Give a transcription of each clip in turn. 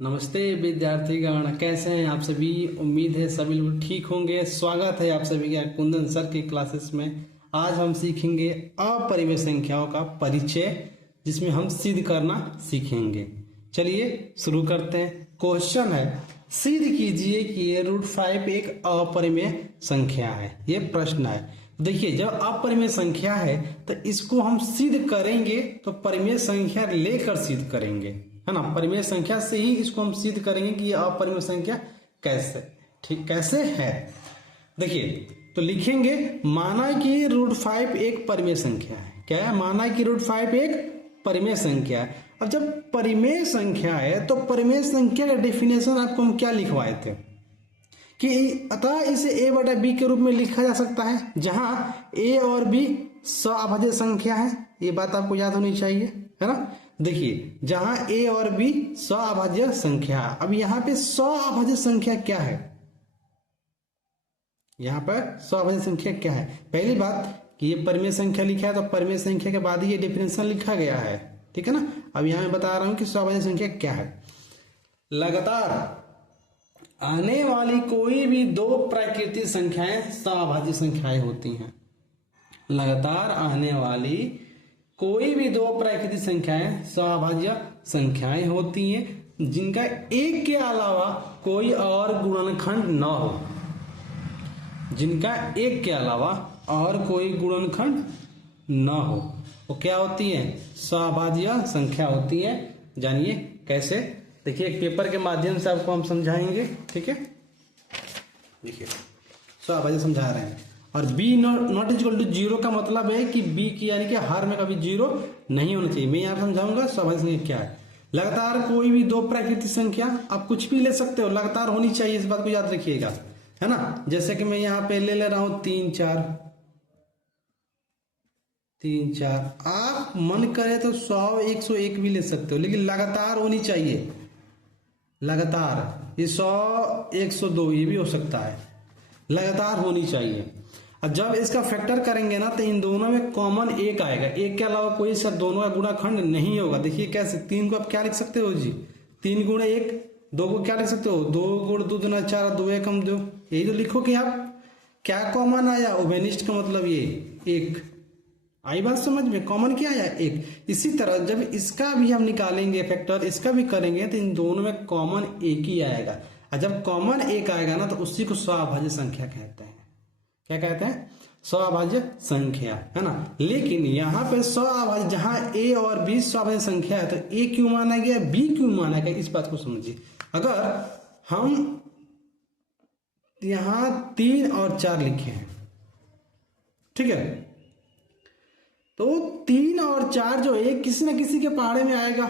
नमस्ते विद्यार्थीगण, कैसे हैं आप सभी। उम्मीद है सभी लोग ठीक होंगे। स्वागत है आप सभी का कुंदन सर की क्लासेस में। आज हम सीखेंगे अपरिमेय संख्याओं का परिचय, जिसमें हम सिद्ध करना सीखेंगे। चलिए शुरू करते हैं। क्वेश्चन है, सिद्ध कीजिए कि ये √5 एक अपरिमेय संख्या है। ये प्रश्न है। देखिए, जब अपरिमेय संख्या है तो इसको हम सिद्ध करेंगे तो परिमेय संख्या लेकर सिद्ध करेंगे, है ना। परिमेय संख्या से ही इसको हम सिद्ध करेंगे कि यह अपरिमेय संख्या कैसे है। देखिए, तो लिखेंगे, माना कि √5 एक परिमेय संख्या है। क्या है? माना कि √5 एक परिमेय संख्या है। अब जब परिमेय संख्या है तो परिमेय संख्या का डेफिनेशन आपको हम क्या लिखवाए थे कि अतः इसे a/b के रूप में लिखा जा सकता है, जहां a और b सअभाज्य संख्या है। ये बात आपको याद होनी चाहिए, है ना। देखिए, जहां a और b सअभाज्य संख्या। अब यहाँ पे सअभाज्य संख्या क्या है? यहाँ पर सअभाज्य संख्या क्या है? पहली बात कि ये परिमेय संख्या लिखा है तो परिमेय संख्या के बाद ही ये डेफिनेशन लिखा गया है, ठीक है ना। अब यहाँ मैं बता रहा हूं कि सअभाज्य संख्या क्या है। लगातार आने वाली कोई भी दो प्राकृतिक संख्याएं सअभाज्य संख्याएं होती हैं। लगातार आने वाली कोई भी दो प्राकृतिक संख्याएं सअभाज्य संख्याएं होती हैं, जिनका एक के अलावा कोई और गुणनखंड न हो। जिनका एक के अलावा और कोई गुणनखंड न हो, वो क्या होती है? सअभाज्य संख्या होती है। जानिए कैसे। देखिए, एक पेपर के माध्यम से आपको हम समझाएंगे, ठीक है। देखिए, सअभाज्य समझा रहे हैं। और b नॉट इक्वल टू 0 का मतलब है कि b की यानी कि हर में कभी 0 नहीं होना चाहिए। मैं यहाँ समझाऊंगा सअभाज्य संख्या क्या है। लगातार कोई भी दो प्राकृतिक संख्या, आप कुछ भी ले सकते हो, लगातार होनी चाहिए, इस बात को याद रखिएगा, है ना। जैसे कि मैं यहाँ पे ले रहा हूं 3 4। आप मन करे तो 100 101 भी ले सकते हो, लेकिन लगातार होनी चाहिए। लगातार ये 100 102 ये भी हो सकता है, लगातार होनी चाहिए। अब जब इसका फैक्टर करेंगे ना तो इन दोनों में कॉमन एक आएगा। एक के अलावा कोई सा दोनों का गुणाखंड नहीं होगा। देखिए कैसे, 3 को आप क्या लिख सकते हो जी? 3 × 1, 2 को क्या लिख सकते हो? 2 × 2 = 4, 2 एकम 2। यही तो लिखोगे आप। क्या कॉमन आया? उभयनिष्ठ का मतलब ये एक। आई बात समझ में? कॉमन क्या आया? एक। इसी तरह जब इसका भी हम निकालेंगे फैक्टर, इसका भी करेंगे, तो इन दोनों में कॉमन एक ही आएगा। और जब कॉमन एक आएगा ना तो उसी को सअभाज्य संख्या कहते हैं। क्या कहते हैं? सअभाज्य संख्या, है ना। लेकिन यहाँ पे सअभाज्य, जहां a और b सअभाज्य संख्या है, तो a क्यों माना गया, b क्यों माना गया, इस बात को समझिए। अगर हम यहां 3 और 4 लिखे हैं, ठीक है, तो 3 और 4 जो है किसी न किसी के पहाड़े में आएगा,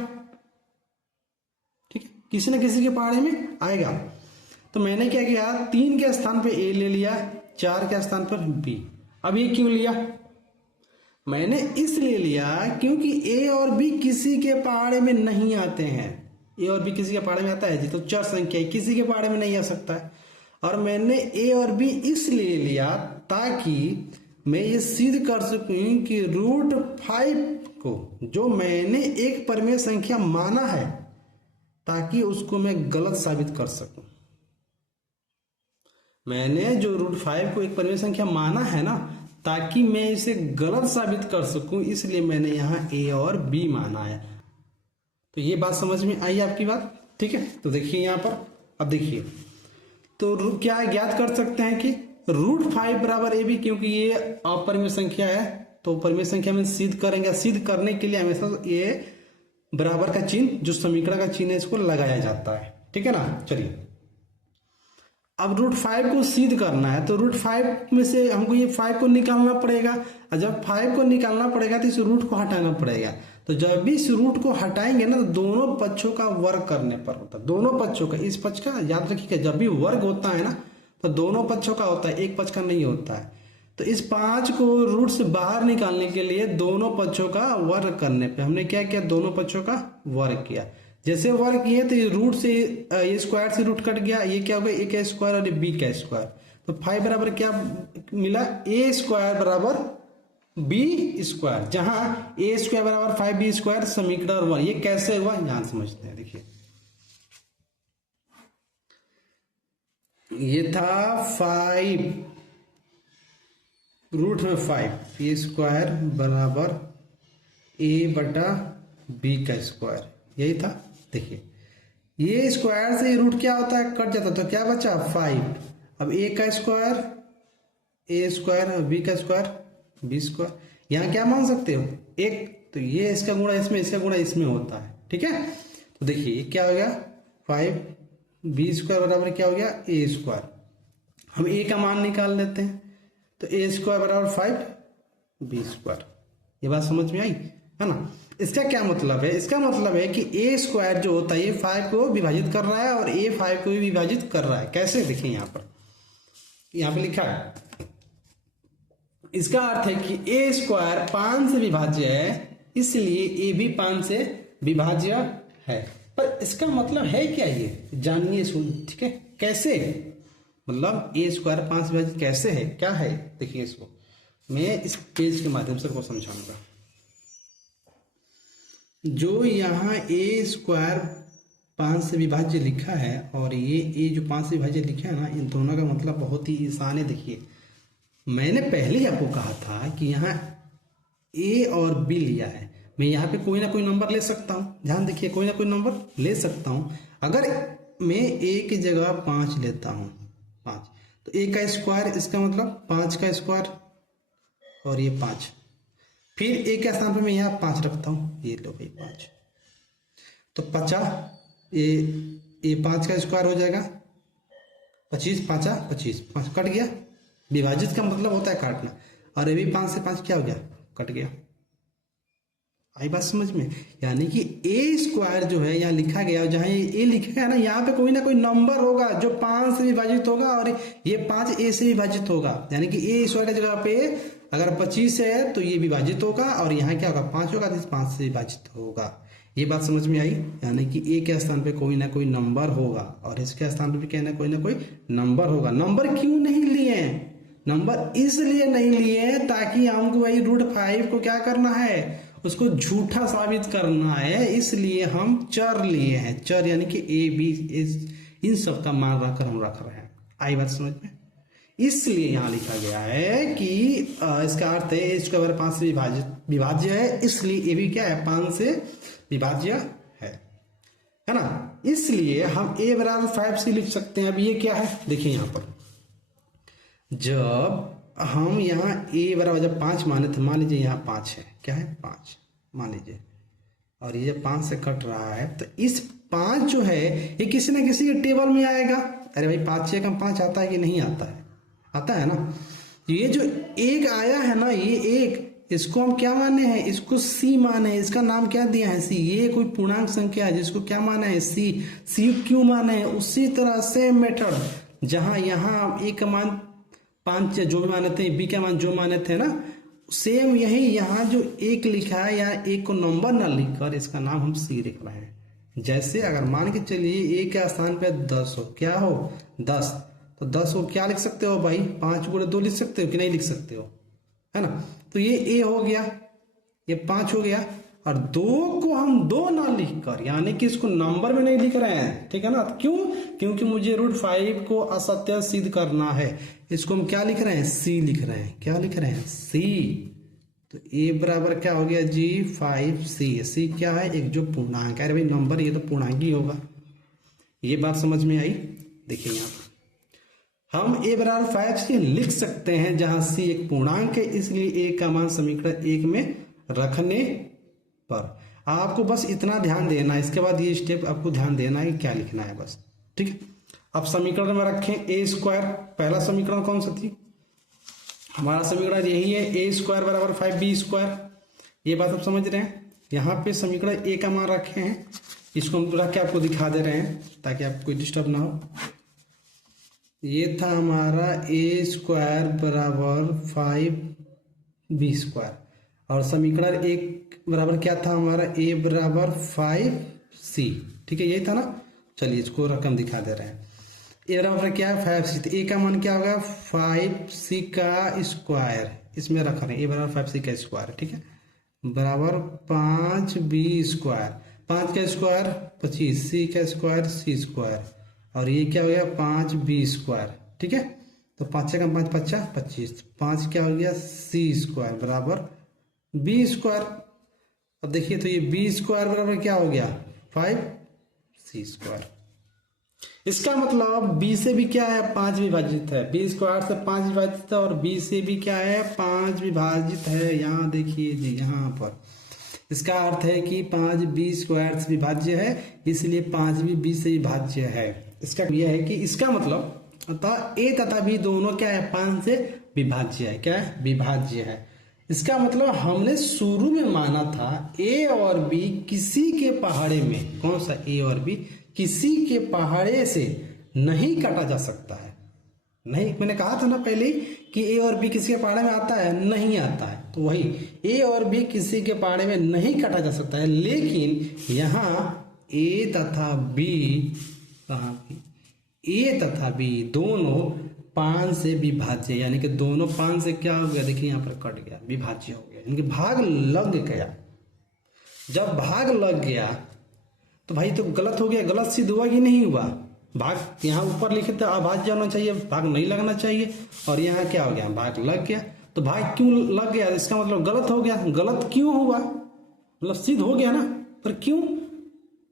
ठीक है, किसी न किसी के पहाड़े में आएगा। तो मैंने क्या किया, 3 के स्थान पे a ले लिया, 4 के स्थान पर b। अब ये क्यों लिया? मैंने इसलिए लिया क्योंकि a और b किसी के पहाड़े में नहीं आते हैं। a और b किसी के पहाड़े में आता है जी, तो चर संख्या किसी के पहाड़े में नहीं आ सकता है। और मैंने a और b इसलिए लिया ताकि मैं ये सिद्ध कर सकूं कि √5 को जो मैंने एक परिमेय संख्या माना है, ताकि उसको मैं गलत साबित कर सकूं। मैंने जो √5 को एक परिमेय संख्या माना है ना, ताकि मैं इसे गलत साबित कर सकूं, इसलिए मैंने यहाँ a और b माना है। तो ये बात समझ में आई आपकी बात, ठीक है। तो देखिए यहाँ पर, अब देखिए, तो क्या ज्ञात कर सकते हैं कि √5 बराबर ab, क्योंकि ये अपरिमेय संख्या है तो परिमेय संख्या में सिद्ध करेंगे। सिद्ध करने के लिए हमेशा ये बराबर का चिन्ह, जो समीकरण का चिन्ह है, इसको लगाया जाता है, ठीक है ना। चलिए, अब √5 को सिद्ध करना है तो √5 में से हमको ये 5 को निकालना पड़ेगा। और जब 5 को निकालना पड़ेगा तो इस रूट को हटाना पड़ेगा। तो जब भी इस रूट को हटाएंगे ना तो दोनों पक्षों का वर्ग करने पर होता है। दोनों पक्षों का, इस पक्ष का याद रखिएगा, जब भी वर्ग होता है ना तो दोनों पक्षों का होता है, एक पक्ष का नहीं होता है। तो इस 5 को रूट से बाहर निकालने के लिए दोनों पक्षों का वर्ग करने पे हमने क्या किया, दोनों पक्षों का वर्ग किया। जैसे वर्ग किए तो ये रूट से, ये स्क्वायर से रूट कट गया, ये क्या हो गया, a का स्क्वायर और b का स्क्वायर। तो 5 बराबर क्या मिला, a स्क्वायर बराबर b स्क्वायर, जहां a स्क्वायर बराबर 5b स्क्वायर समीकरण 1। ये कैसे हुआ, यहां समझते हैं। देखिए, ये था 5 रूट में 5 ए स्क्वायर बराबर ए बटा बी का स्क्वायर, यही था। देखिए ये स्क्वायर से रूट क्या होता है, कट जाता, तो क्या बचा 5। अब ए का स्क्वायर ए स्क्वायर, बी का स्क्वायर बी स्क्वायर। यहाँ क्या मान सकते हो एक, तो ये इसका गुणा इसमें, इसका गुणा इसमें होता है, ठीक है। तो देखिए क्या हो गया 5 बी स्क्वायर बराबर क्या हो गया ए स्क्वायर। हम ए का मान निकाल लेते हैं, तो ए स्क्वायर बराबर 5 बी स्क्वायर। ये बात समझ में आई है ना। इसका क्या मतलब है, इसका मतलब है कि ए स्क्वायर जो होता है ये 5 को विभाजित कर रहा है और ए 5 को भी विभाजित कर रहा है। कैसे, देखिए यहाँ पे लिखा है, इसका अर्थ है कि ए स्क्वायर 5 से विभाज्य है, इसलिए ए भी 5 से विभाज्य है। पर इसका मतलब है क्या, ये जानिए सुन, ठीक है। कैसे, मतलब ए स्क्वायर 5 से विभाजित कैसे है, क्या है, देखिए इसको मैं इस पेज के माध्यम से आपको समझाऊंगा। जो यहाँ ए स्क्वायर 5 से विभाज्य लिखा है और ये ए जो 5 से विभाज्य लिखा है ना, इन दोनों का मतलब बहुत ही आसान है। देखिए मैंने पहले ही आपको कहा था कि यहाँ ए और बी लिया है, मैं यहाँ पे कोई ना कोई नंबर ले सकता हूँ। ध्यान देखिए, कोई ना कोई नंबर ले सकता हूँ। अगर मैं ए की जगह 5 लेता हूँ, 5, तो ए का स्क्वायर, इसका मतलब 5 का स्क्वायर और ये 5, फिर ए के स्थान पर मैं यहाँ 5 रखता हूँ, ये लो भाई 5, तो 50 ये 5 का स्क्वायर हो जाएगा 25, 5 25, 5 कट गया। विभाजित का मतलब होता है काटना, और ये भी 5 से 5 क्या हो गया, कट गया। आई बात समझ में। यानी कि ए स्क्वायर जो है यहाँ लिखा गया, जहाँ ये ए लिखा है ना, यहाँ पे कोई ना कोई नंबर होगा जो 5 से विभाजित होगा और ये 5 ए से विभाजित होगा। यानी कि ए स्क्वायर की जगह पे अगर 25 है तो ये विभाजित होगा, और यहाँ क्या होगा 5 होगा, तो 5 से विभाजित होगा। ये बात समझ में आई। यानी कि ए के स्थान पे कोई ना कोई नंबर होगा और इसके स्थान पे भी क्या ना कोई नंबर होगा। नंबर क्यों नहीं लिए, नंबर इसलिए नहीं लिए ताकि हमको वही √5 को क्या करना है, उसको झूठा साबित करना है, इसलिए हम चर लिए हैं। चर यानी कि ए बी इन सब का मान रखकर हम रख रहे हैं। आई बात समझ में। इसलिए यहाँ लिखा गया है कि इसका अर्थ है ए स्क्वायर 5 से विभाज्य है, इसलिए ए भी क्या है 5 से विभाज्य है ना। इसलिए हम ए बराबर 5 से लिख सकते हैं। अब ये क्या है, देखिए यहाँ पर जब हम यहाँ ए बराबर जब 5 माने थे, मान लीजिए यहाँ 5 है, क्या है 5 मान लीजिए, और ये जब 5 से कट रहा है तो इस 5 जो है ये किसी न किसी के टेबल में आएगा। अरे भाई 5 से कम 5 आता है कि नहीं आता है, आता है ना। ये जो एक आया है ना, ये एक, इसको हम क्या माने हैं, इसको सी माने हैं। इसका नाम क्या दिया है, सी। ये कोई पूर्णांक संख्या है जिसको क्या माना है, सी। सी क्यों माने हैं, उसी तरह से मेथड जहां यहाँ ए का मान 5 जो भी माने थे, बी का मान जो माने थे ना, सेम यही यहाँ जो एक लिखा है, यहाँ एक को नंबर ना लिखकर इसका नाम हम सी लिख रहे हैं। जैसे अगर मान के चलिए ए के स्थान पे 10 हो, क्या हो 10, तो 10 को क्या लिख सकते हो भाई, 5 × 2 लिख सकते हो कि नहीं लिख सकते हो, है ना। तो ये ए हो गया, ये 5 हो गया, और 2 को हम 2 ना लिखकर, यानी कि इसको नंबर में नहीं लिख रहे हैं, ठीक है ना। क्यों, क्योंकि मुझे √5 को असत्य सिद्ध करना है। इसको हम क्या लिख रहे हैं, सी लिख रहे हैं। क्या लिख रहे हैं, सी। तो ए बराबर क्या हो गया जी 5c। सी क्या है, एक जो पूर्णांक है। अरे भाई नंबर ये तो पूर्णांक ही होगा। ये बात समझ में आई। देखिए यहाँ पर हम ए बराबर 5 से लिख सकते हैं, जहां सी एक पूर्णांक है, इसलिए ए का मान समीकरण 1 में रखने पर आपको बस इतना ध्यान देना है। इसके बाद ये स्टेप आपको ध्यान देना है कि क्या लिखना है बस, ठीक है। अब समीकरण में रखें ए स्क्वायर, पहला समीकरण कौन सा थी, हमारा समीकरण यही है, ए स्क्वायर बराबर 5b स्क्वायर। ये बात आप समझ रहे हैं। यहाँ पे समीकरण ए का मान रखे हैं, इसको हम रख के आपको दिखा दे रहे हैं ताकि आपको कोई डिस्टर्ब ना हो। ये था हमारा ए स्क्वायर बराबर 5b स्क्वायर, और समीकरण एक बराबर क्या था हमारा, ए बराबर 5c, ठीक है, यही था ना। चलिए इसको रकम दिखा दे रहे हैं। ए बराबर क्या है 5c, तो ए का मान क्या होगा 5c का स्क्वायर, इसमें रख रहे हैं ए बराबर 5c का स्क्वायर, ठीक है, बराबर 5b स्क्वायर। 5 का स्क्वायर 25, c का स्क्वायर c स्क्वायर, और ये क्या हो गया 5b², ठीक है। तो 5 का 5 पच्चा 25, 5 क्या हो गया c² बराबर b²। अब देखिए तो ये b² बराबर क्या हो गया 5c²। इसका मतलब b से भी क्या है 5 विभाजित है, b² से 5 विभाजित है, और b से भी क्या है 5 विभाजित है। यहाँ देखिए जी, यहाँ पर इसका अर्थ है कि 5b² से विभाज्य है, इसलिए 5 भी b से विभाज्य है। इसका यह है कि इसका मतलब अतः a तथा b दोनों क्या है 5 से विभाज्य है। क्या है विभाज्य है। इसका मतलब हमने शुरू में माना था a और b किसी के पहाड़े में, कौन सा a और b किसी के पहाड़े से नहीं काटा जा सकता है। नहीं, मैंने कहा था ना पहले कि a और b किसी के पहाड़े में आता है, नहीं आता है। तो वही a और b किसी के पहाड़े में नहीं काटा जा सकता है, लेकिन यहाँ a तथा b, कहाँ a तथा b दोनों 5 से विभाज्य, यानी कि दोनों 5 से क्या हो गया, देखिए यहाँ पर कट गया, विभाज्य हो गया, यानी कि भाग लग गया। जब भाग लग गया तो भाई तो गलत हो गया, गलत सिद्ध हुआ कि नहीं हुआ। भाग यहाँ ऊपर लिखे थे अभाज्य होना चाहिए, भाग नहीं लगना चाहिए, और यहाँ क्या हो गया भाग लग गया। तो भाग क्यों लग गया, इसका मतलब गलत हो गया। गलत क्यों हुआ, मतलब सिद्ध हो गया ना, पर क्यों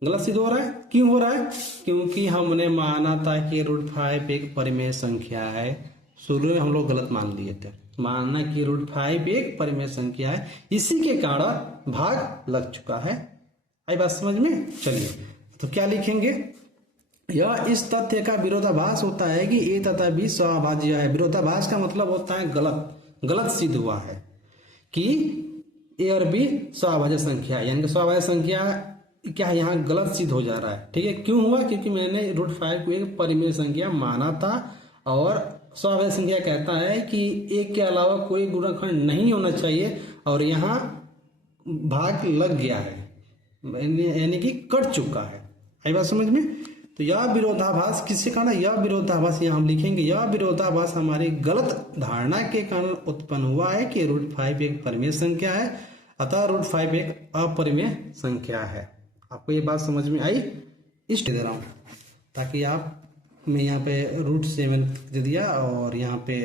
गलत सिद्ध हो रहा है, क्यों हो रहा है, क्योंकि हमने माना था कि √5 एक परिमेय संख्या है। शुरू में हम लोग गलत मान लिए थे, मानना कि √5 एक परिमेय संख्या है, इसी के कारण भाग लग चुका है। आई बात समझ में। चलिए तो क्या लिखेंगे, यह इस तथ्य का विरोधाभास होता है कि a तथा b स्वाभाज्य है। विरोधाभास का मतलब होता है गलत सिद्ध हुआ है कि a और b स्वाभाज्य संख्या, यानी कि स्वाभाज्य संख्या क्या है, यहाँ गलत सिद्ध हो जा रहा है। ठीक है, क्यों हुआ, क्योंकि मैंने √5 को एक परिमेय संख्या माना था, और स्वाभाज्य संख्या कहता है कि एक के अलावा कोई गुणनखंड नहीं होना चाहिए, और यहाँ भाग लग गया है, यानी कि कट चुका है। आई बात समझ में। तो यह विरोधाभास किसके कारण, यह विरोधाभास यहाँ हम लिखेंगे, यह विरोधाभास हमारी गलत धारणा के कारण उत्पन्न हुआ है कि √5 एक परिमेय संख्या है, अतः √5 एक अपरिमेय संख्या है। आपको ये बात समझ में आई, इस दे रहा हूँ ताकि आप, मैं यहाँ पे √7 दे दिया, और यहाँ पे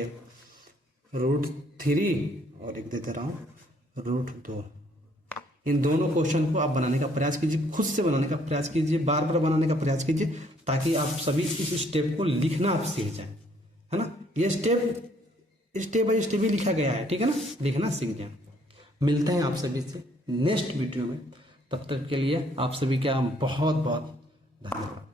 √3 और एक दे दे रहा हूँ √2। इन दोनों क्वेश्चन को आप बनाने का प्रयास कीजिए, खुद से बनाने का प्रयास कीजिए, बार बार बनाने का प्रयास कीजिए, ताकि आप सभी इस स्टेप को लिखना आप सीख जाएं, है ना। ये स्टेप बाय स्टेप ही लिखा गया है, ठीक है ना, लिखना सीख जाएं। मिलते हैं आप सभी से नेक्स्ट वीडियो में, तब तक के लिए आप सभी का बहुत बहुत धन्यवाद।